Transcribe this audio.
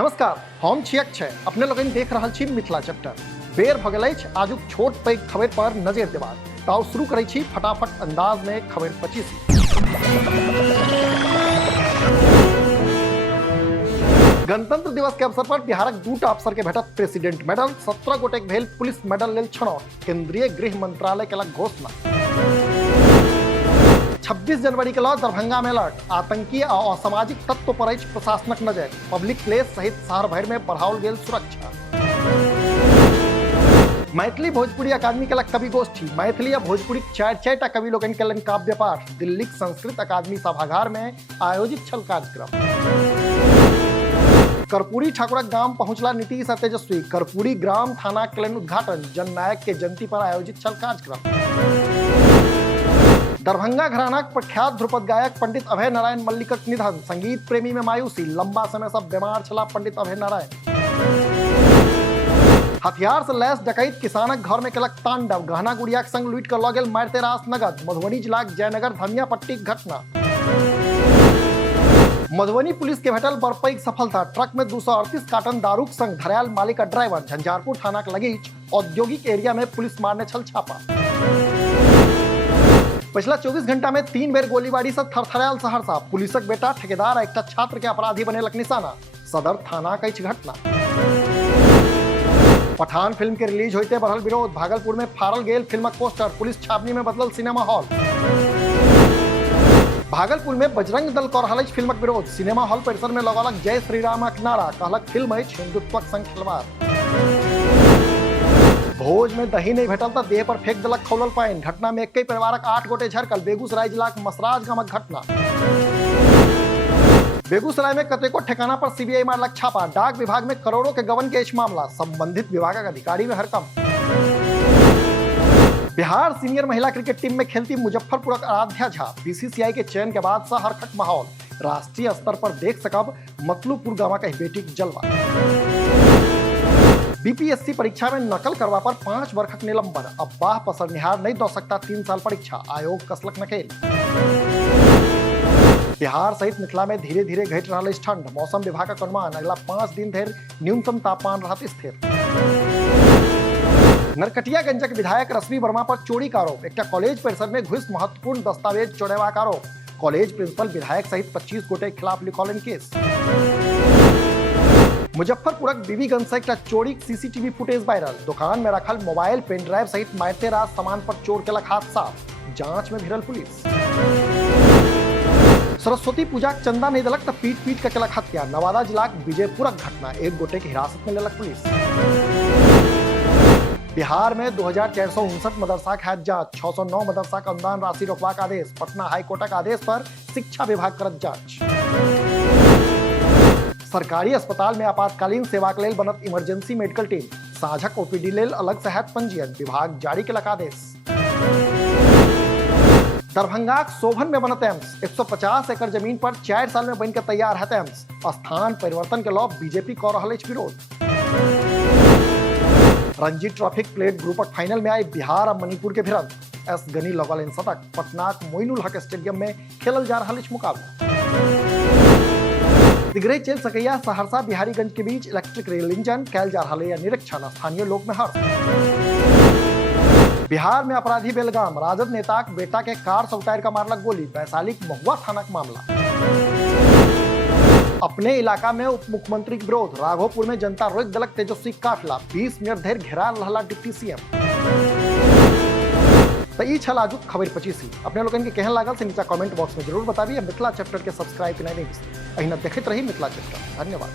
नमस्कार, हम छी अक्षय। अपने लोग देख रहा छी मिथिला चैप्टर। बेर भ गेल अछि आजुक छोट पैघ खबर पर नजर देबाक। ताउ शुरू करै छी फटाफट अंदाज में खबर 25। गणतंत्र दिवस के अवसर पर बिहारक दूटा अफसर के भेटत प्रेसिडेंट मेडल। 17 गोटेक भेल पुलिस मेडल लेल छनौट। केंद्रीय गृह मंत्रालय केलक घोषणा। 26 जनवरी के लऽ दरभंगा में अलर्ट। आतंकी आ असामाजिक तत्व पर अछि प्रशासनक नजर। पब्लिक प्लेस सहित शहर भर में बढ़ाओल गेल सुरक्षा। मैथिली भोजपुरी अकादमी केलक कवि गोष्ठी। मैथिली आ भोजपुरी चारि कवि लोगन केलनि काव्य पाठ। दिल्ली संस्कृत अकादमी सभागार में आयोजित छल कार्यक्रम। कर्पूरी ठाकुरक गाम पहुंचला नीतीश आ तेजस्वी। कर्पूरी ग्राम थाना केलनि उद्घाटन। जननायक के जयंती पर आयोजित छल कार्यक्रम। दरभंगा घरानाक प्रख्यात ध्रुपद गायक पंडित अभय नारायण मल्लिकक निधन। संगीत प्रेमी में मायूसी। लंबा समय से बीमार छला पंडित अभय नारायण। हथियार से लैस डकैत किसानक घर में केलक तांडव। गहना गुड़िया संग लूटि कऽ लऽ गेल मारिते रास नगद। मधुबनी जिलाक जयनगर धनियापट्टीक घटना। मधुबनी पुलिस के भेटल बड़ पैघ सफलता। ट्रक में 238 कार्टन दारूक संग धरायल मालिक आ ड्राइवर। झंझारपुर थानाक लगीच औद्योगिक एरिया में पुलिस मारने छल छापा। पिछला 24 घंटा में 3 बेर गोलीबारी से थरथरायल सहरसा। पुलिसक बेटा ठेकेदार आ एकटा छात्र के अपराधी बनेलक निशाना। सदर थाना के घटना। पठान फिल्म के रिलीज होते बढ़ल विरोध। भागलपुर में फाड़ल गेल फिल्मक पोस्टर। पुलिस छावनी में बदलल सिनेमा हॉल। भागलपुर में बजरंग दल कर रहल फिल्मक विरोध। सिनेमा हॉल परिसर में लगौलक जय श्री रामक नारा। कहलक फिल्म अछि हिंदुत्वक संग खिलवाड़। भोज में दही नहीं भेटल तो देह पर फेंक देलक खौलल पानि। घटना में एक परिवारक 8 गोटे झरकल। बेगूसराय जिलाक मसराज गामक घटना। बेगूसराय में कतेको ठिकाना पर सीबीआई मारलक छापा। डाक विभाग में करोड़ों के गबन के अछि मामला। संबंधित विभागक अधिकारी में हड़कंप। बिहार सीनियर महिला क्रिकेट टीम में खेलती मुजफ्फरपुरक आराध्या झा। बीसीसीआई के चयन के बाद से हरकत माहौल। राष्ट्रीय स्तर पर देख सकब मतलूपुर गामा के बेटीक जलवा। बीपीएससी परीक्षा में नकल करवा पर 5 वर्षक निलंबन। अब बाह पसरनिहार नहीं दो सकता 3 साल परीक्षा। आयोग कसलक नकेल। बिहार सहित मिथिला में धीरे धीरे घट रहा ठंड। मौसम विभाग का अनुमान अगला 5 दिन धरि न्यूनतम तापमान रहत स्थिर। नरकटियागंजक विधायक रश्मि वर्मा पर चोरी का आरोप। एक कॉलेज परिसर में घुस महत्वपूर्ण दस्तावेज चोरेबाक आरोप। कॉलेज प्रिंसिपल विधायक सहित 25 गोटे खिलाफ लिखौलन केस। मुजफ्फरपुरक बीबीगंज से एक चोरी सीसीटीवी फुटेज वायरल। दुकान में रखल मोबाइल पेन ड्राइव सहित मारते रात सामान पर चोर केलक हाथ साफ। जांच में भिड़ल पुलिस। सरस्वती पूजा चंदा नहीं दिलक तो पीट के केलक हत्या। नवादा जिलाक विजयपुरक घटना। 1 गोटे की हिरासत में लेलक पुलिस। बिहार में 2459 मदरसा हैत जांच। 609 मदरसा का अनुदान राशि रोकबाक आदेश। पटना हाईकोर्टक आदेश पर शिक्षा विभाग करत जांच। सरकारी अस्पताल में आपातकालीन सेवा के लेल बनत इमरजेंसी मेडिकल टीम। साझक ओपीडी लेल अलग से हैत पंजीयन। विभाग जारी केलक आदेश। दरभंगाक शोभन में बनत एम्स। 150 एकड़ जमीन पर 4 साल में बनकर तैयार है एम्स। स्थान परिवर्तन के लऽ बीजेपी कर रहल अछि विरोध। रणजी ट्रॉफीक प्लेट ग्रुपक फाइनल में आए बिहार और मणिपुर के भिड़ंत। एस गनी लगौलनि शतक। पटनाक मोइनुल हक स्टेडियम में खेलल जा रहा मुकाबला। शीघ्र चल सकैया सहरसा बिहारीगंज के बीच इलेक्ट्रिक रेल इंजन। कैल जा रहा निरीक्षण। स्थानीय लोक में हर्ष। बिहार में अपराधी बेलगाम। राजद नेता बेटा के कार से उतार का मारलक गोली। वैशाली महुआ थाना का मामला। अपने इलाका में उप मुख्यमंत्री के विरोध। राघोपुर में जनता रोक दिलक तेजस्वी काफिला। 20 मिनट धरि घेराल रहला डिप्टी सीएम। तो ई छल आजुक खबर 25। अपने लोगन के केहन लागल से नीचा कमेंट बॉक्स में जरूर बताबी। मिथिला चैप्टर के सब्सक्राइब करना नहीं बिसरी। अहिना देखते रही मिथिला चैप्टर। धन्यवाद।